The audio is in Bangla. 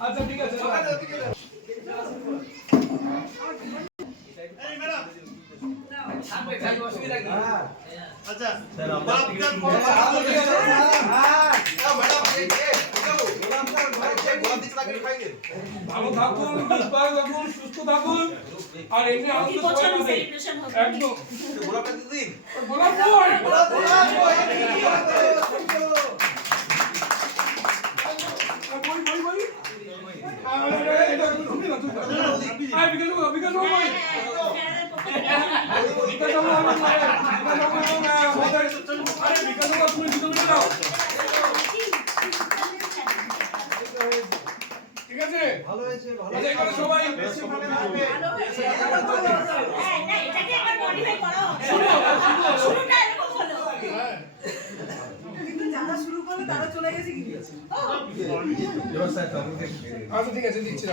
আচ্ছা ঠিক আছে আচ্ছা ভালো থাকুন, সুস্থ থাকুন আর এমনি আনন্দ একদম গোলাপ দিন গোলাপ ঠিক আছে ভালো হয়েছে ভালো সবাই যারা শুরু করলো তারা চলে গেছে কি আচ্ছা ঠিক আছে দিচ্ছি